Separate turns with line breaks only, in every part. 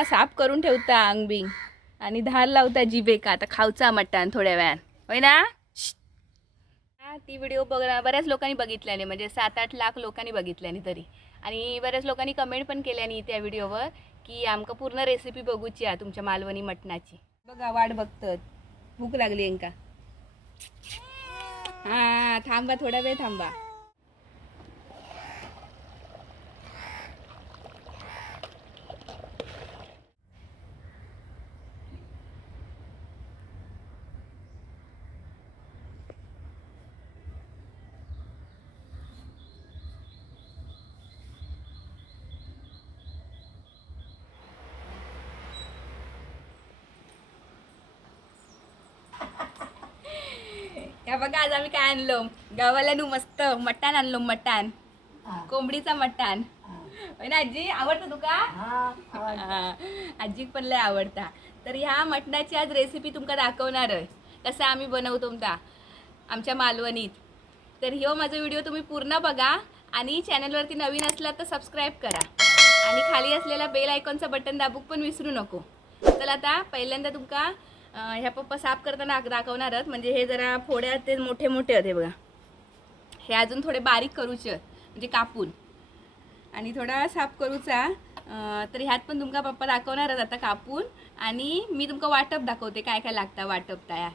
आता साफ करून ठेवता अंग बिंग. आणि धार लावता जिबेका आता खावचा मटण थोड्या वेळान. होय ना? हा, ती व्हिडिओ बघा बऱ्याच लोकांनी बघितल्याने म्हणजे सात आठ लाख लोकांनी बघितल्याने तरी. आणि बऱ्याच लोकांनी कमेंट पण केल्याने त्या व्हिडिओवर की आमका पूर्ण रेसिपी बघूची आहे तुमच्या मालवणी मटणाची. बघा वाट बघतात भूक लागली यांका हा थांबा थोडा वेळ थांबा. या बघा आज आम्ही काय आणलो? गावाला नू मस्त. मटण आणलो मटण. कोंबडीचा मटण. होय ना आजी? आवडतं तुका? हा, आजीक पण लय आवडता. तर ह्या मटणाची आज रेसिपी तुमका दाखवणार आहे. कसं आम्ही बनवतो तुमका आमच्या मालवणीत. तर ह्यो माझा व्हिडिओ तुम्ही पूर्ण बघा आणि चॅनलवरती नवीन असला तर सबस्क्राईब करा. आणि खाली असलेला बेल आयकॉनचं बटन दाबूक पण विसरू नको. चला आता पहिल्यांदा तुमका ह्या पप्पा साफ करताना दाखवणारच म्हणजे हे जरा फोड्या ते मोठे मोठे आहेत हे बघा. हे अजून थोडे बारीक करूचे आहेत, म्हणजे कापून. आणि थोडा साफ करूचा. तर ह्यात पण तुमका पप्पा दाखवणारच आता कापून. आणि मी तुमका वाटप दाखवते काय काय लागतं वाटप तयार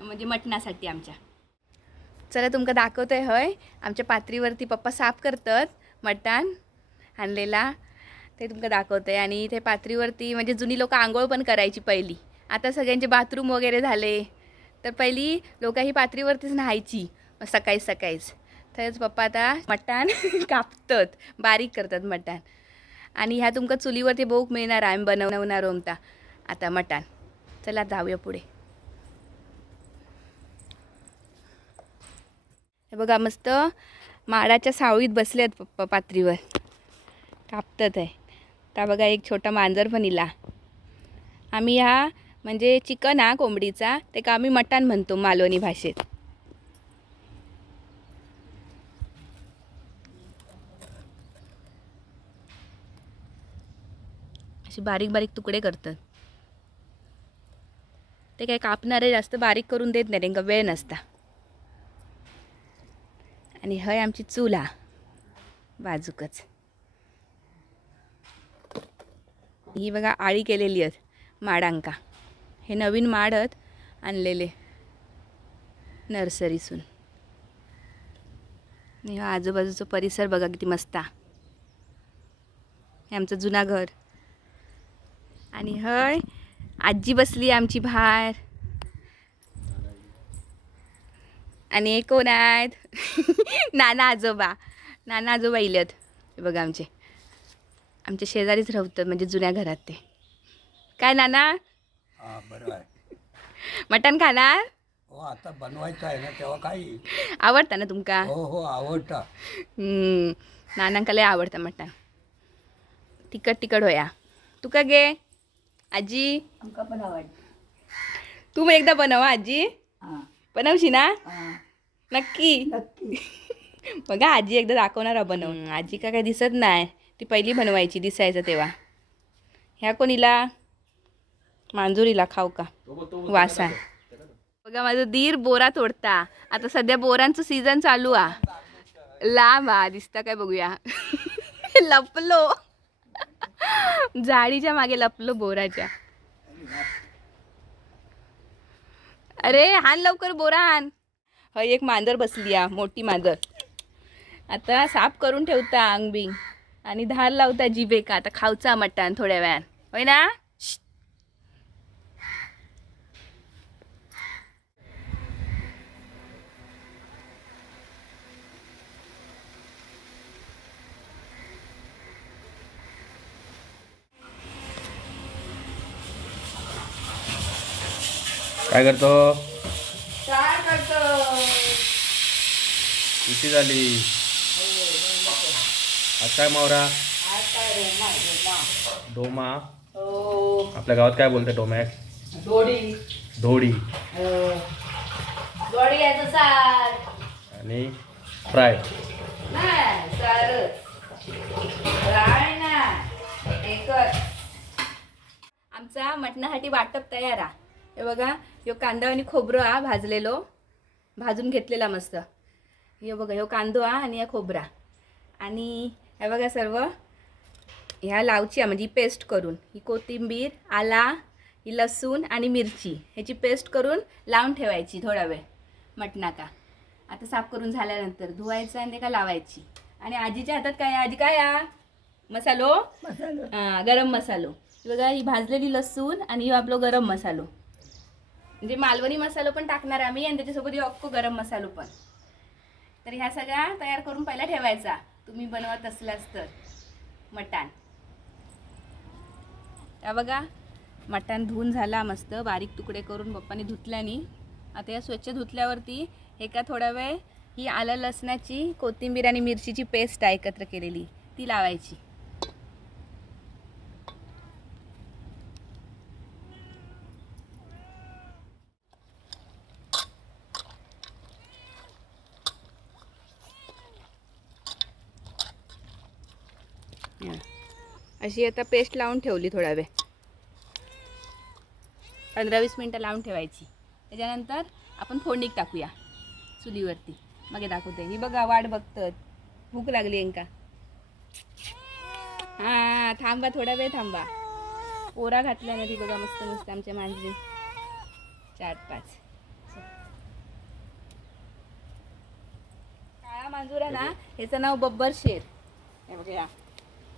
म्हणजे मटणासाठी आमच्या. चला तुमका दाखवतोय हय. आमच्या पात्रीवरती पप्पा साफ करतात मटण आणलेला. ते तुमका दाखवतंय. आणि ते पात्रीवरती म्हणजे जुनी लोक आंघोळ पण करायची पहिली. आता सगळ्यांचे बाथरूम वगैरे झाले. तर पहिली लोक ही पात्रीवरतीच न्हायची सकाळी सकाळीच. तरच पप्पा आता मटण कापतात बारीक करतात मटण. आणि ह्या तुमका चुलीवरती बोक मिळणार आम्ही बनवणार ओमता. आता मटण. चला जाऊया पुढे. हे बघा मस्त माडाच्या सावळीत बसले आहेत पप्पा पात्रीवर. कापतात आहे त्या बघा एक छोटा मांजर पण इला. आम्ही ह्या म्हणजे चिकन हा कोंबडीचा ते का आम्ही मटण म्हणतो मालवणी भाषेत. असे बारीक बारीक तुकडे करतात. ते काय कापणारे जास्त बारीक करून देत नाही त्यांना वेळ नसता. आणि हय आमची चूल हा बाजूकच. ही बघा आळी केलेली आहेत माडांका. हे नवीन माडत आणलेले नर्सरीसून आणि हा आजूबाजूचा परिसर बघा किती मस्त हे आमचं जुना घर. आणि हय आजी बसली आमची बाहेर. आणि कोण आहेत? नाना आजोबा. नाना आजोबा इलेत हे बघा आमचे. आमच्या शेजारीच राहतात म्हणजे जुन्या घरात ते. काय नाना?
हा बरं आहे.
मटण खाणार?
हो आता बनवायचं आहे ना तेव्हा काही
आवडतं ना तुमका?
हो हो आवडतं.
हम्म, नानांका लय आवडतं मटण. तिखट तिखट होया. तुका गे? आजी?
आमका पण आवड
तू मग एकदा बनवा आजी.
हां.
बनवशी ना?
हां.
नक्की.
नक्की.
बघा आजी एकदा दाखवणार आहे बनवून. आजी का काय दिसत नाही. ती पहिली बनवायची दिसायचं तेव्हा. ह्या कोणीला? मांजुरीला खाऊ का? वासान बघा माझं दीर बोरा तोडता. आता सध्या बोरांचं सीझन चालू आ. लांब आ दिसता काय बघूया. लपलो. झाडीच्या मागे लपलो बोराच्या. अरे हान लवकर बोरा हान. हय एक मांजर बसली आ मोठी मांजर. आता साफ करून ठेवता अंग बिंग आणि धार लावता जिबेका आता खावचा मटण थोड्या वेळान. होय ना?
काय करतो?
काय करतो?
किती झाली. आज काय मावरा? डोमा
हो.
आपल्या गावात काय बोलते डोम्याक धोडी.
याचं सार.
आणि फ्राय.
आमचा मटणासाठी वाटप तयार हा हे बघा ह्यो कांदा आणि खोबरं हा भाजलेलो. भाजून घेतलेला मस्त. हे बघा ह्यो कांदो हा आणि हा खोबरा. आणि हे बघा सर्व ह्या लावची म्हणजे पेस्ट करून. ही कोथिंबीर आला ही लसूण आणि मिरची. ह्याची पेस्ट करून लावून ठेवायची थोडा वेळ. मटणाका आता. साफ करून झाल्यानंतर धुवायचं आणि का लावायची. आणि आजीच्या हातात काय? आजी काय हा मसालो?
मसालो.
हा, गरम मसालो. ही बघा ही भाजलेली लसूण आणि ही आपलो गरम मसालो. म्हणजे मालवणी मसालो पण टाकणार आम्ही आणि त्याच्यासोबत हे अख्खो गरम मसालो पण. तर ह्या सगळ्या तयार करून पहिला ठेवायचा. तुम्ही बनवत असलास तर. मटण. त्या बघा मटण धुवून झाला मस्त. बारीक तुकडे करून पप्पाने धुतल्यानी. आता या स्वच्छ धुतल्यावरती एका थोडा वेळ ही आलं लसणाची कोथिंबीर आणि मिरचीची पेस्ट आहे एकत्र केलेली. ती लावायची हा. अशी आता पेस्ट लावून ठेवली थोडा वेळ. पंधरा वीस मिनटं लावून ठेवायची. त्याच्यानंतर आपण फोडणीक टाकूया चुलीवरती. मग दाखवते ही बघा वाट बघतात भूक लागली यांका हा थांबा थोडा वेळ थांबा. पोरा घातल्या ना ती बघा मस्त मस्त आमच्या मांजरी. चार पाच. काळा मांजूर आहे ना ह्याचं नाव बब्बर शेर. हे बघा. या.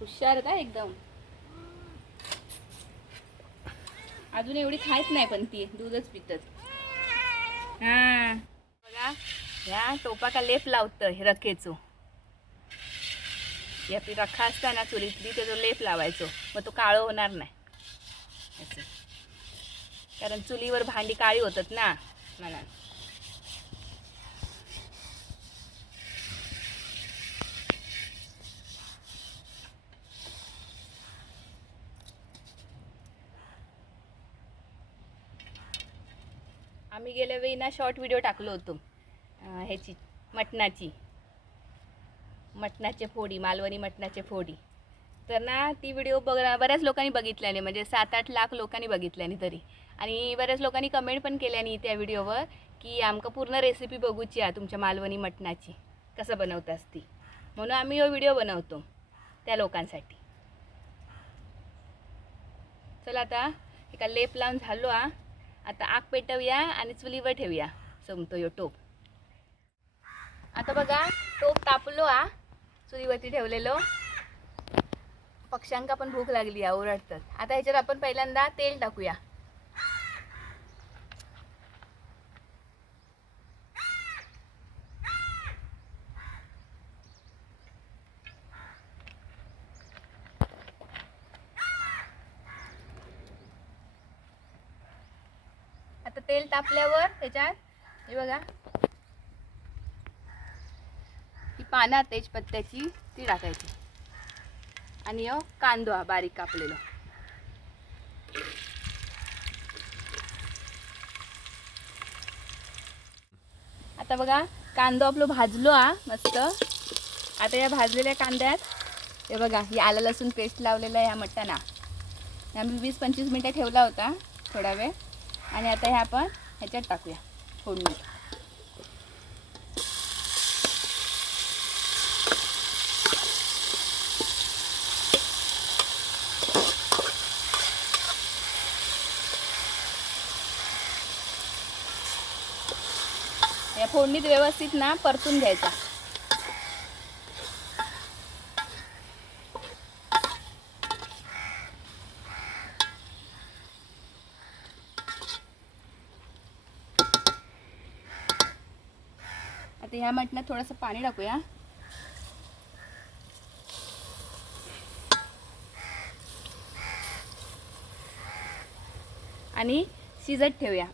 हुशार का एकदम. अजून एवढी खायच नाही पण ती दूधच पितच. हा. बघा ह्या टोपाका लेप लावतं हे रखेचो. ही आपली रखा असता ना चुलीतली त्याचा लेप लावायचो मग तो काळं होणार नाही. याचं. कारण चुलीवर भांडी काळी होतात ना मला. आम्ही गेल्या वेळी ना शॉर्ट व्हिडिओ टाकलो होतो. ह्याची मटणाची. मटणाचे फोडी मालवणी मटणाचे फोडी. तर ना ती व्हिडिओ बघ बऱ्याच लोकांनी बघितल्याने म्हणजे सात आठ लाख लोकांनी बघितल्याने तरी. आणि बऱ्याच लोकांनी कमेंट पण केल्यानी त्या व्हिडिओवर की आमका पूर्ण रेसिपी बघूची आहे तुमच्या मालवणी मटणाची. कसं बनवतास ती? म्हणून आम्ही हो व्हिडिओ बनवतो त्या लोकांसाठी. चला आता एका लेप लावून झालो हा. आता आग पेटवूया आणि चुलीवर ठेवूया. समतो यो टोप. आता बघा टोप तापलो आ चुलीवरती ठेवलेलो. पक्ष्यांका पण भूक लागली आहे ओरडतात. आता ह्याच्यात आपण पहिल्यांदा तेल टाकूया. आता तेल तापल्यावर त्याच्यात हे बघा. ही पानं तेजपत्त्याची ती टाकायची. आणि हो कांदो बारीक कापलेलो. आता बघा कांदो आपलो भाजलो हा मस्त. आता या भाजलेल्या कांद्यात हे बघा ही आलं लसूण पेस्ट लावलेला ह्या मटणा आम्ही वीस पंचवीस मिनटं ठेवला होता थोडा वेळ. आणि आता हे आपण ह्याच्यात टाकूया. फोडणी या फोडणीत व्यवस्थित ना परतून घ्यायचा. ह्या मटणात थोडंसं पाणी टाकूया. आणि शिजत ठेवूया.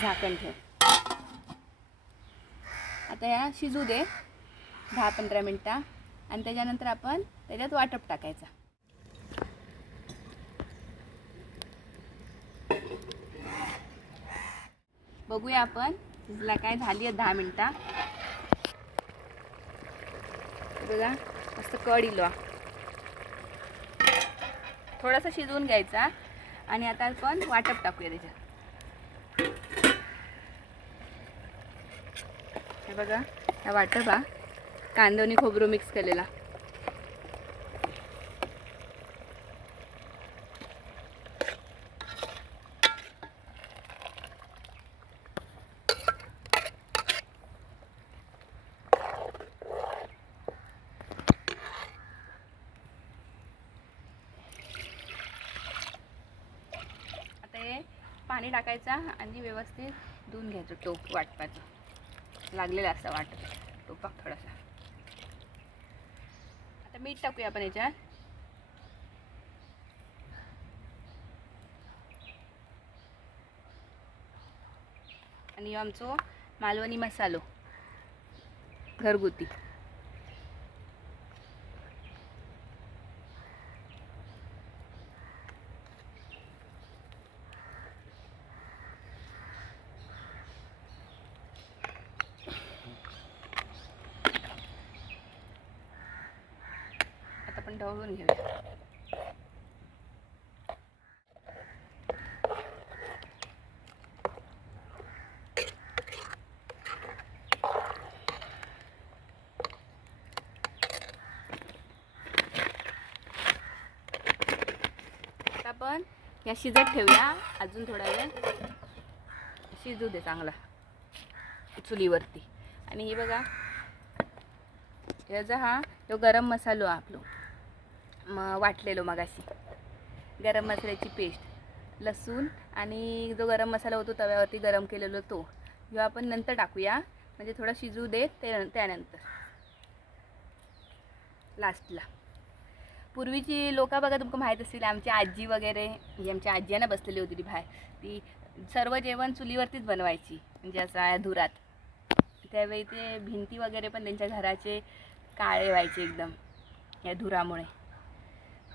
झाकण ठेव. आता ह्या शिजू दे. दहा पंधरा मिनटं. आणि त्याच्यानंतर आपण त्याच्यात वाटप टाकायचा. बघूया आपण. तिला काय झाली आहे? दहा मिनटं. बघा मस्त कड इलो. थोडासा शिजवून घ्यायचा आणि आता आपण वाटप टाकूया त्याच्यात. हे बघा हा वाटप हा कांदोनी खोबरू मिक्स केलेला आता हे घ्यायचा आणि व्यवस्थित धुवून घ्यायचं टोप वाटपाचं. लागलेलं असतं वाट टोपाक थोडासा. आता मीठ टाकूया आपण याच्यात. आणि आमचो मालवणी मसालो. घरगुती. ढवळून घेऊया. आपण या शिजत ठेवूया. अजून थोडा वेळ शिजू दे चांगला चुलीवरती. आणि ही बघा याचा हा तो गरम मसालो हा आपलो. म वाटलेलो मगाशी. गरम मसाल्याची पेस्ट लसूण आणि जो गरम मसाला होतो तव्यावरती गरम केलेलो तो जो आपण नंतर टाकूया. म्हणजे थोडा शिजू देत ते त्यानंतर. लास्टला पूर्वीची लोक बघा तुमका माहीत असतील आमची आजी वगैरे म्हणजे आमची आजी आहे ना बसलेली होती ती बाहेर. ती सर्व जेवण चुलीवरतीच बनवायची म्हणजे असं या धुरात त्यावेळी ते भिंती वगैरे पण त्यांच्या घराचे काळे व्हायचे एकदम या धुरामुळे.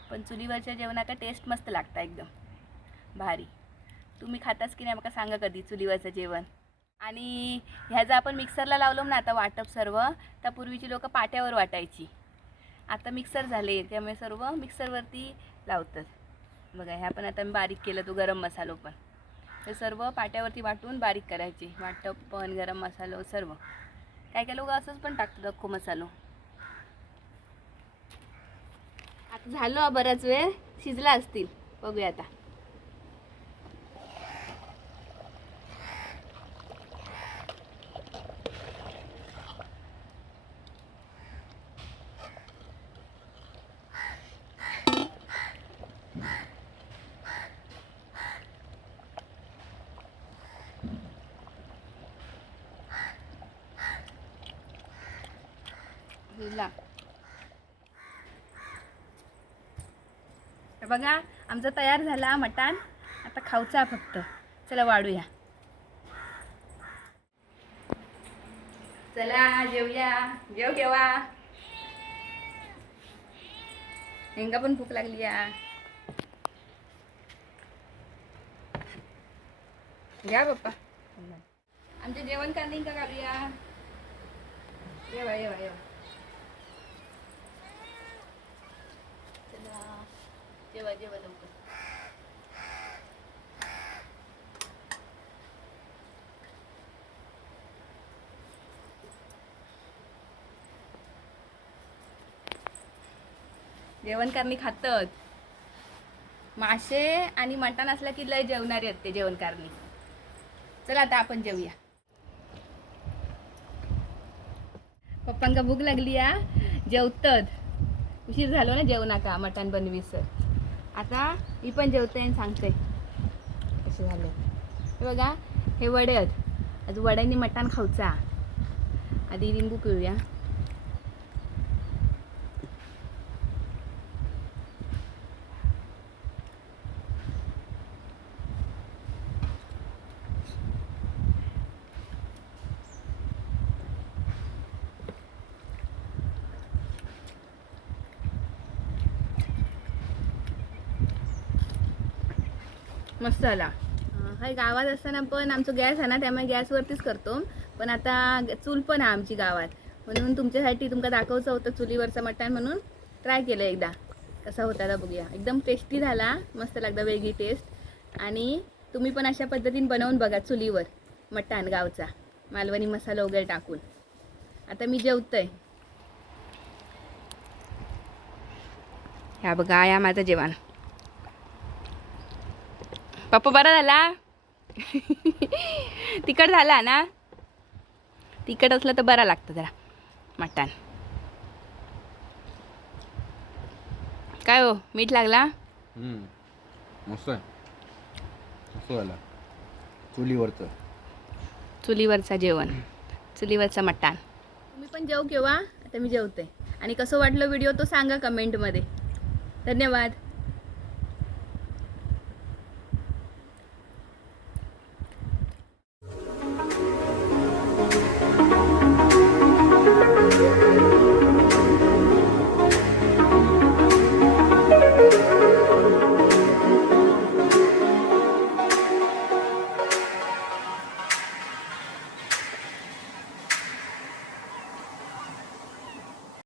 पण चुलीवरच्या जेवणाचा टेस्ट मस्त लागता एकदम. भारी. तुम्ही खाताच की नाही मला सांगा कधी चुलीवरचं जेवण. आणि ह्याचं आपण मिक्सरला लावलो ना आता वाटप सर्व तर पूर्वीची लोक पाट्यावर वाटायची. आता मिक्सर झाले त्यामुळे सर्व मिक्सरवरती लावतात. बघा ह्या पण आता मी बारीक केलं तो गरम मसालो पण. हे सर्व पाट्यावरती वाटून बारीक करायचे. वाटप पण गरम मसालो सर्व. काय काय लोक असंच पण टाकतात अख्खो मसालो आता झालो बराच वेळ. शिजला असतील. बघूया आता. शिजला तर बघा आमचा तयार झाला मटान आता खाऊचा फक्त. चला वाढूया. चला जेवूया. जेव केव्हा? हेंगा पण भूक लागली या घ्या पप्पा. आमचे जेवण करणे का घालूया? येवा येवा येवा चला जेवा जेवा लवकर. जेवण करणी खातात मासे आणि मटण असलं की लय जेवणारे आहेत ते जेवण करणी. चला आता आपण जेवूया. पप्पांका भूक लागली या. जेवतत. उशीर झालो ना जेवणाका मटण बनवीस आता मी पण जेवते आणि सांगते. कसं झालं? हे बघा हे वडे आहेत. आज वड्यांनी मटण खाऊचा. आधी लिंबू पिळूया. मस्त झाला हाय गावात असताना पण आमचं गॅस आहे ना त्यामुळे गॅसवरतीच करतो. पण आता चूल पण आहे आमची गावात. म्हणून तुमच्यासाठी तुमका दाखवचं होतं चुलीवरचं मटण म्हणून. ट्राय केलं एकदा. कसा होता आता बघूया. एकदम टेस्टी झाला. मस्त लागला वेगळी टेस्ट आणि तुम्ही पण अशा पद्धतीने बनवून बघा चुलीवर मटण गावचा. मालवणी मसाला वगैरे टाकून. आता मी जेवतोय. ह्या बघा या माझं जेवण. पप्पा बरा झाला? तिखट झाला ना? तिखट असलं तर बरा लागतं जरा मटण. काय हो मीठ लागला?
मस्त झाला. चुलीवरचं.
चुलीवरचं जेवण चुलीवरचं मटण. तुम्ही पण जेव केव्हा आता मी जेवते. आणि कसं वाटलं व्हिडिओ तो सांगा कमेंटमध्ये धन्यवाद.